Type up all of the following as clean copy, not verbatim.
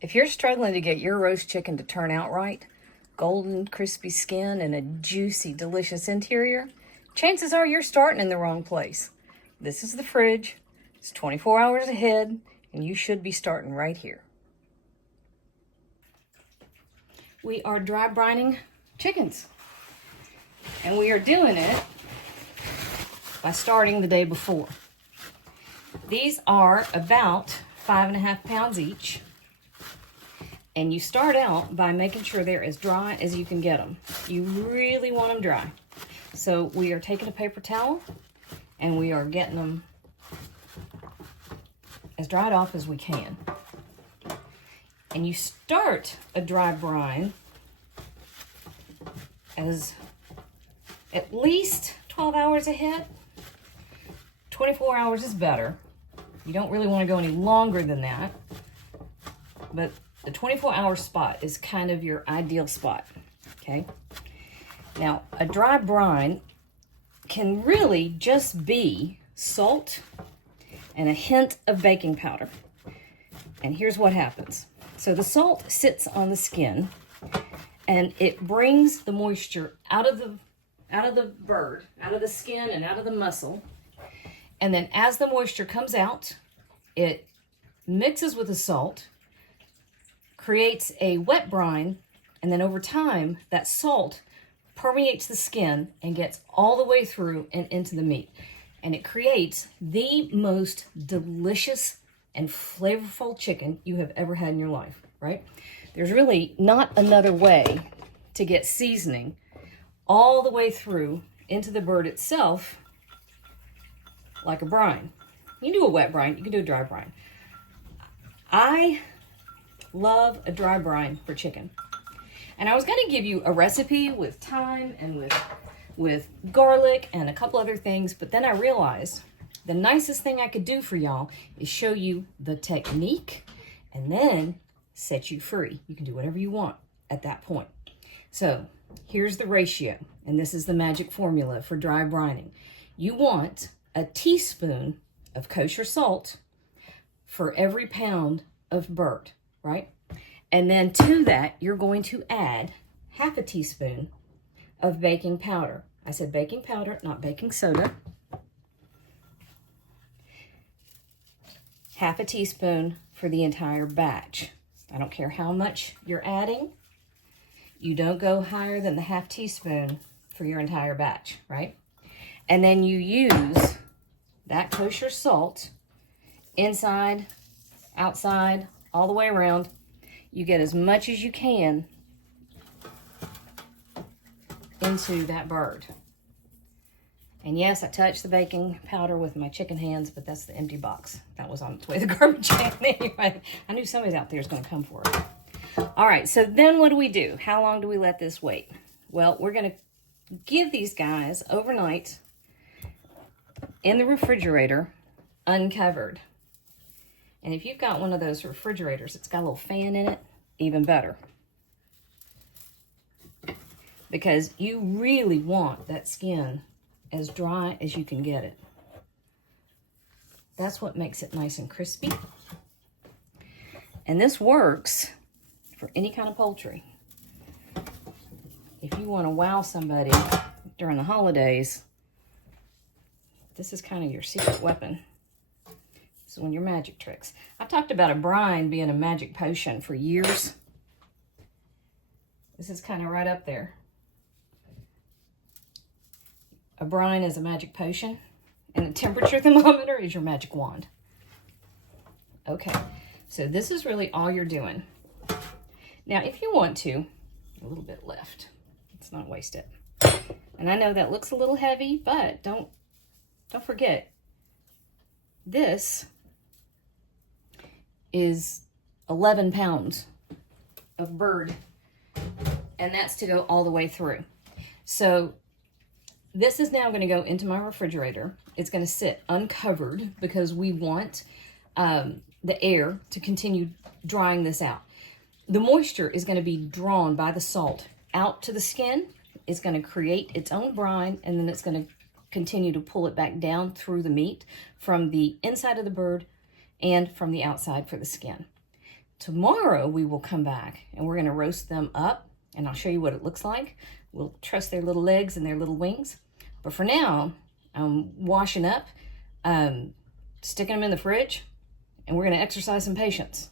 If you're struggling to get your roast chicken to turn out right, golden, crispy skin and a juicy, delicious interior, chances are you're starting in the wrong place. This is the fridge. It's 24 hours ahead, and you should be starting right here. We are dry brining chickens, and we are doing it by starting the day before. These are about 5.5 pounds each. And you start out by making sure they're as dry as you can get them. You really want them dry. So we are taking a paper towel and we are getting them as dried off as we can. And you start a dry brine as at least 12 hours ahead. 24 hours is better. You don't really want to go any longer than that. But the 24-hour spot is kind of your ideal spot, okay? Now, a dry brine can really just be salt and a hint of baking powder. And here's what happens. So the salt sits on the skin, and it brings the moisture out of the bird, out of the skin and out of the muscle. And then as the moisture comes out, it mixes with the salt, creates a wet brine, and then over time, that salt permeates the skin and gets all the way through and into the meat. And it creates the most delicious and flavorful chicken you have ever had in your life, right? There's really not another way to get seasoning all the way through into the bird itself like a brine. You can do a wet brine, you can do a dry brine. I love a dry brine for chicken. And I was going to give you a recipe with thyme and with garlic and a couple other things, but then I realized the nicest thing I could do for y'all is show you the technique and then set you free. You can do whatever you want at that point. So here's the ratio, and this is the magic formula for dry brining. You want a teaspoon of kosher salt for every pound of bird, right? And then to that, you're going to add half a teaspoon of baking powder. I said baking powder, not baking soda. Half a teaspoon for the entire batch. I don't care how much you're adding. You don't go higher than the half teaspoon for your entire batch, right? And then you use that kosher salt inside, outside, all the way around. You get as much as you can into that bird. And yes, I touched the baking powder with my chicken hands, but that's the empty box. That was on its way to the garbage can anyway. I knew somebody out there was going to come for it. All right, so then what do? How long do we let this wait? Well, we're going to give these guys overnight in the refrigerator uncovered. And if you've got one of those refrigerators, it's got a little fan in it, even better. Because you really want that skin as dry as you can get it. That's what makes it nice and crispy. And this works for any kind of poultry. If you want to wow somebody during the holidays, this is kind of your secret weapon. This is one of your magic tricks. I've talked about a brine being a magic potion for years. This is kind of right up there. A brine is a magic potion, and a temperature thermometer is your magic wand. Okay, so this is really all you're doing. Now, if you want to, a little bit left. Let's not waste it. And I know that looks a little heavy, but don't forget, this is 11 pounds of bird, and that's to go all the way through. So this is now going to go into my refrigerator. It's going to sit uncovered because we want the air to continue drying this out. The moisture is going to be drawn by the salt out to the skin. It's going to create its own brine, and then it's going to continue to pull it back down through the meat from the inside of the bird and from the outside for the skin. Tomorrow we will come back and we're gonna roast them up, and I'll show you what it looks like. We'll truss their little legs and their little wings. But for now, I'm washing up, sticking them in the fridge, and we're gonna exercise some patience.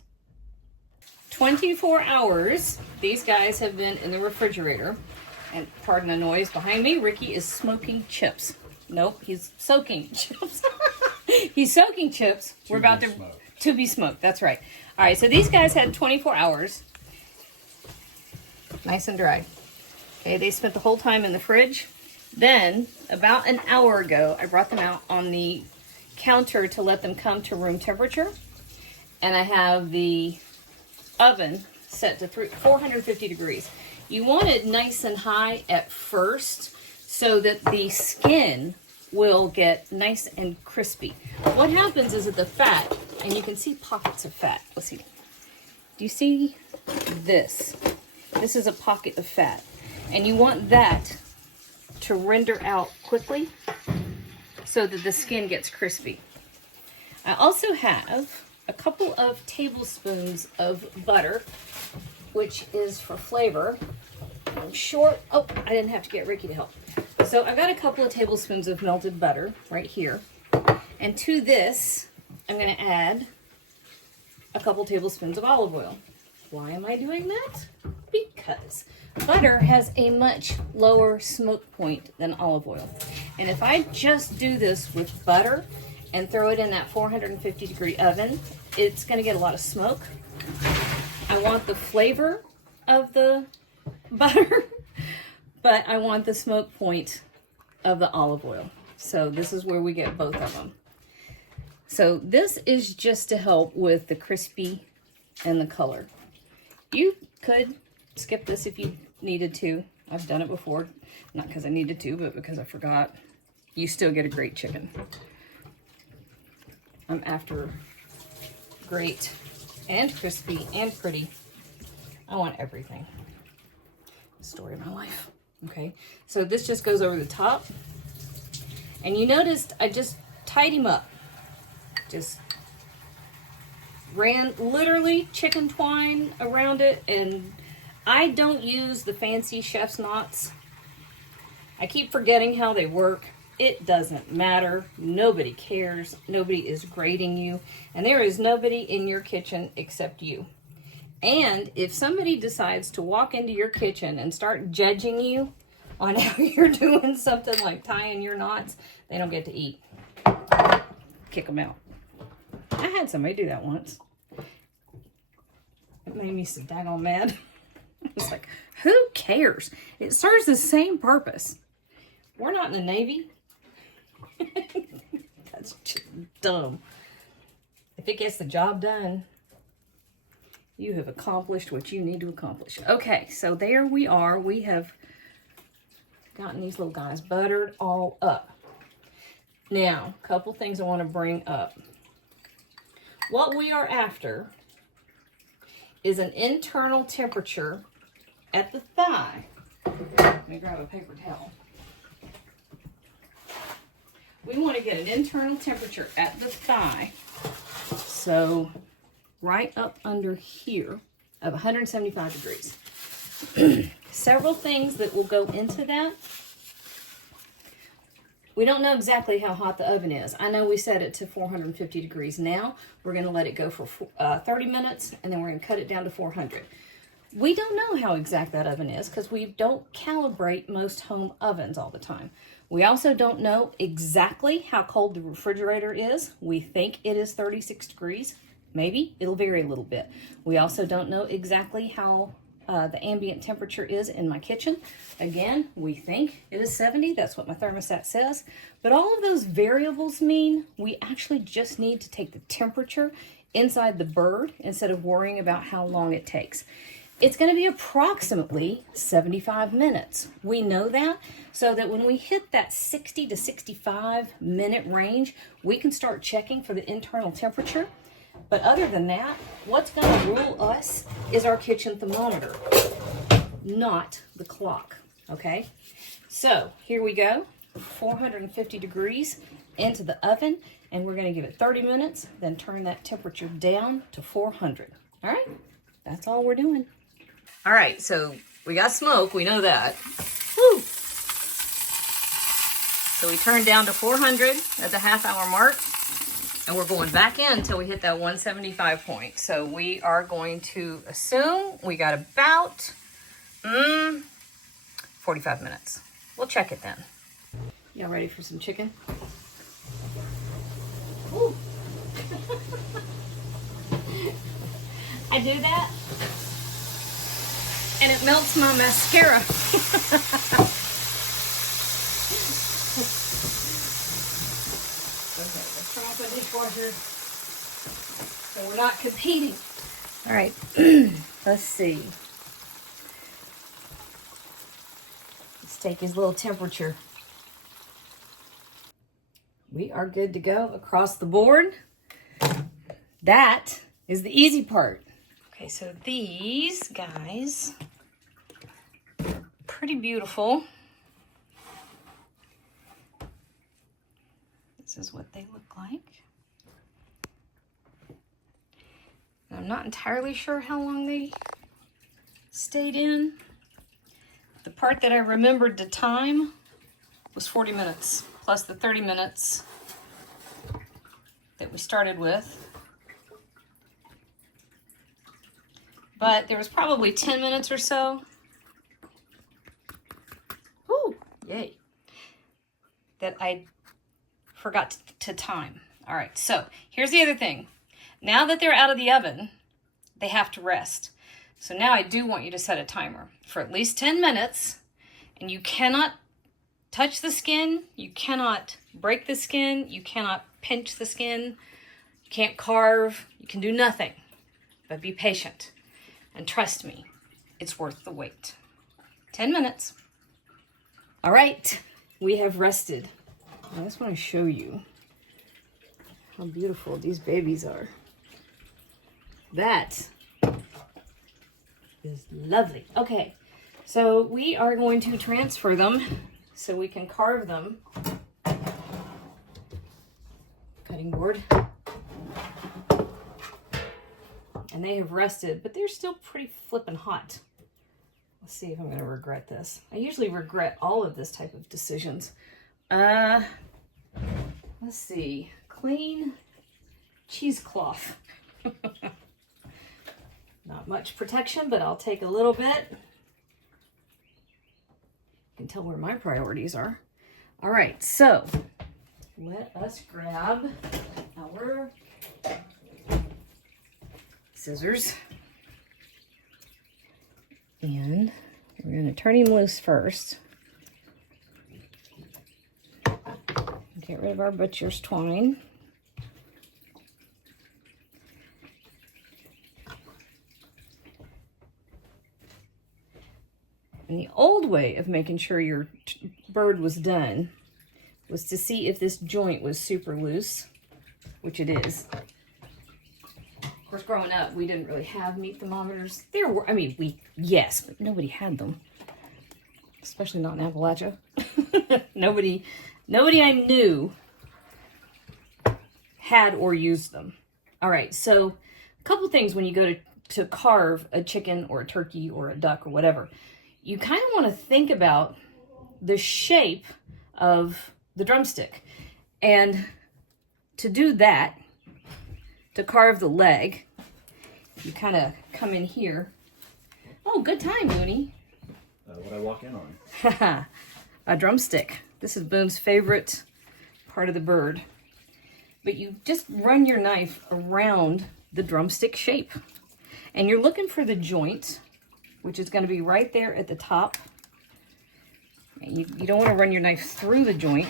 24 hours, these guys have been in the refrigerator. And pardon the noise behind me, Ricky is smoking chips. Nope, he's soaking chips. He's soaking chips. We're about to be smoked. That's right. All right, so these guys had 24 hours. Nice and dry. Okay, they spent the whole time in the fridge. Then, about an hour ago, I brought them out on the counter to let them come to room temperature. And I have the oven set to 450 degrees. You want it nice and high at first so that the skin will get nice and crispy. What happens is that the fat, and you can see pockets of fat. Let's see. Do you see this? This is a pocket of fat. And you want that to render out quickly so that the skin gets crispy. I also have a couple of tablespoons of butter, which is for flavor. I'm short. Oh, I didn't have to get Ricky to help. So I got a couple of tablespoons of melted butter right here. And to this, I'm going to add a couple tablespoons of olive oil. Why am I doing that? Because butter has a much lower smoke point than olive oil. And if I just do this with butter and throw it in that 450 degree oven, it's going to get a lot of smoke. I want the flavor of the butter, but I want the smoke point of the olive oil. So this is where we get both of them. So this is just to help with the crispy and the color. You could skip this if you needed to. I've done it before, not because I needed to, but because I forgot. You still get a great chicken. I'm after great and crispy and pretty. I want everything. Story of my life. Okay, so this just goes over the top. And you noticed I just tied him up. Just ran literally chicken twine around it, and I don't use the fancy chef's knots. I keep forgetting how they work. It doesn't matter. Nobody cares. Nobody is grading you. And there is nobody in your kitchen except you. And if somebody decides to walk into your kitchen and start judging you on how you're doing something like tying your knots, they don't get to eat. Kick them out. I had somebody do that once. It made me so daggone mad. It's like, who cares? It serves the same purpose. We're not in the Navy. That's just dumb. If it gets the job done, you have accomplished what you need to accomplish. Okay, so there we are. We have gotten these little guys buttered all up. Now, a couple things I want to bring up. What we are after is an internal temperature at the thigh. Let me grab a paper towel. We want to get an internal temperature at the thigh. So right up under here of 175 degrees. Several things that will go into that. We don't know exactly how hot the oven is. I know we set it to 450 degrees now. We're going to let it go for 30 minutes, and then we're going to cut it down to 400. We don't know how exact that oven is because we don't calibrate most home ovens all the time. We also don't know exactly how cold the refrigerator is. We think it is 36 degrees. Maybe it'll vary a little bit. We also don't know exactly how the ambient temperature is in my kitchen. Again, we think it is 70. That's what my thermostat says. But all of those variables mean we actually just need to take the temperature inside the bird instead of worrying about how long it takes. It's going to be approximately 75 minutes. We know that so that when we hit that 60 to 65 minute range, we can start checking for the internal temperature. But other than that, what's going to rule us is our kitchen thermometer, not the clock, okay? So here we go, 450 degrees into the oven, and we're going to give it 30 minutes, then turn that temperature down to 400. All right, that's all we're doing. All right, so we got smoke, we know that. Woo! So we turned down to 400 at the half-hour mark, and we're going back in until we hit that 175 point. So we are going to assume we got about 45 minutes. We'll check it then. Y'all ready for some chicken? Ooh. I do that, and it melts my mascara. Okay, let's turn off the dishwasher so we're not competing. All right, let's see. Let's take his little temperature. We are good to go across the board. That is the easy part. Okay, so these guys are pretty beautiful. This is what they look like. I'm not entirely sure how long they stayed in. The part that I remembered the time was 40 minutes, plus the 30 minutes that we started with. But there was probably 10 minutes or so. Ooh, yay. That I forgot to time. All right, so here's the other thing. Now that they're out of the oven, they have to rest. So now I do want you to set a timer for at least 10 minutes, and you cannot touch the skin, you cannot break the skin, you cannot pinch the skin, you can't carve, you can do nothing, but be patient. And trust me, it's worth the wait. 10 minutes. All right, we have rested. I just want to show you how beautiful these babies are. That is lovely. Okay, so we are going to transfer them so we can carve them. Cutting board. And they have rested, but they're still pretty flippin' hot. Let's see if I'm gonna regret this. I usually regret all of this type of decisions. Let's see. Clean cheesecloth. Not much protection, but I'll take a little bit. You can tell where my priorities are. All right, so let us grab our scissors. And we're going to turn him loose first. Get rid of our butcher's twine. And the old way of making sure your bird was done was to see if this joint was super loose, which it is. Of course, growing up, we didn't really have meat thermometers. There were, I mean, yes, but nobody had them. Especially not in Appalachia. Nobody I knew had or used them. All right, so a couple things when you go to carve a chicken or a turkey or a duck or whatever. You kind of want to think about the shape of the drumstick. And to do that, to carve the leg, you kind of come in here. Oh, good time, Booney. What I walk in on? A drumstick. This is Boone's favorite part of the bird. But you just run your knife around the drumstick shape. And you're looking for the joint, which is going to be right there at the top. You don't want to run your knife through the joint,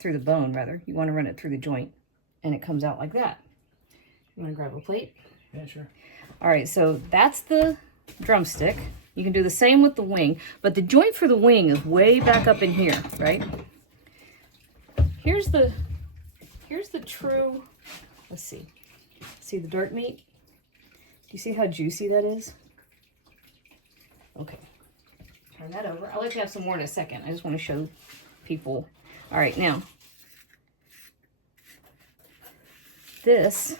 through the bone rather. You want to run it through the joint, and it comes out like that. You want to grab a plate? Yeah, sure. All right, so that's the drumstick. You can do the same with the wing, but the joint for the wing is way back up in here, right? Here's the true, let's see. See the dark meat? Do you see how juicy that is? Okay, turn that over. I'll let you have some more in a second. I just want to show people. All right, now, this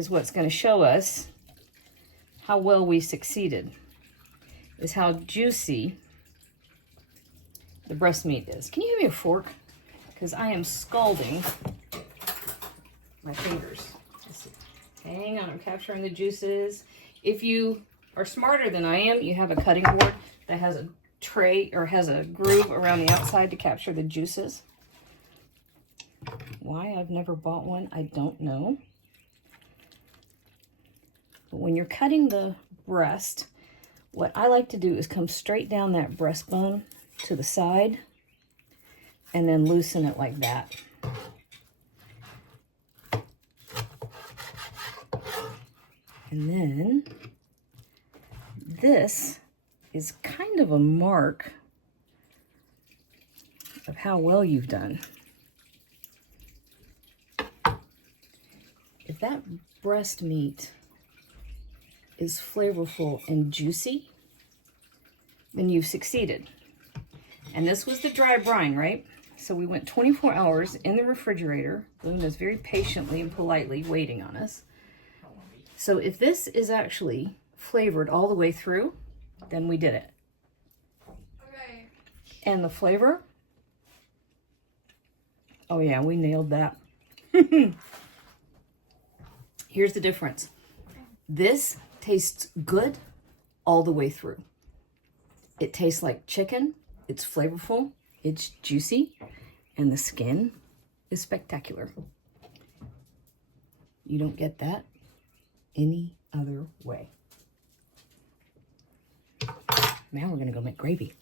is what's going to show us how well we succeeded, is how juicy the breast meat is. Can you give me a fork? Because I am scalding my fingers. Hang on, I'm capturing the juices. If you are smarter than I am, you have a cutting board that has a tray or has a groove around the outside to capture the juices. Why I've never bought one, I don't know. But when you're cutting the breast, what I like to do is come straight down that breastbone to the side and then loosen it like that. And then this is kind of a mark of how well you've done. If that breast meat is flavorful and juicy, then you've succeeded. And this was the dry brine, right? So we went 24 hours in the refrigerator. Bloom is very patiently and politely waiting on us. So if this is actually flavored all the way through, then we did it. Okay. And the flavor, oh yeah, we nailed that. Here's the difference. This tastes good all the way through. It tastes like chicken. It's flavorful. It's juicy. And the skin is spectacular. You don't get that any other way. Now we're going to go make gravy.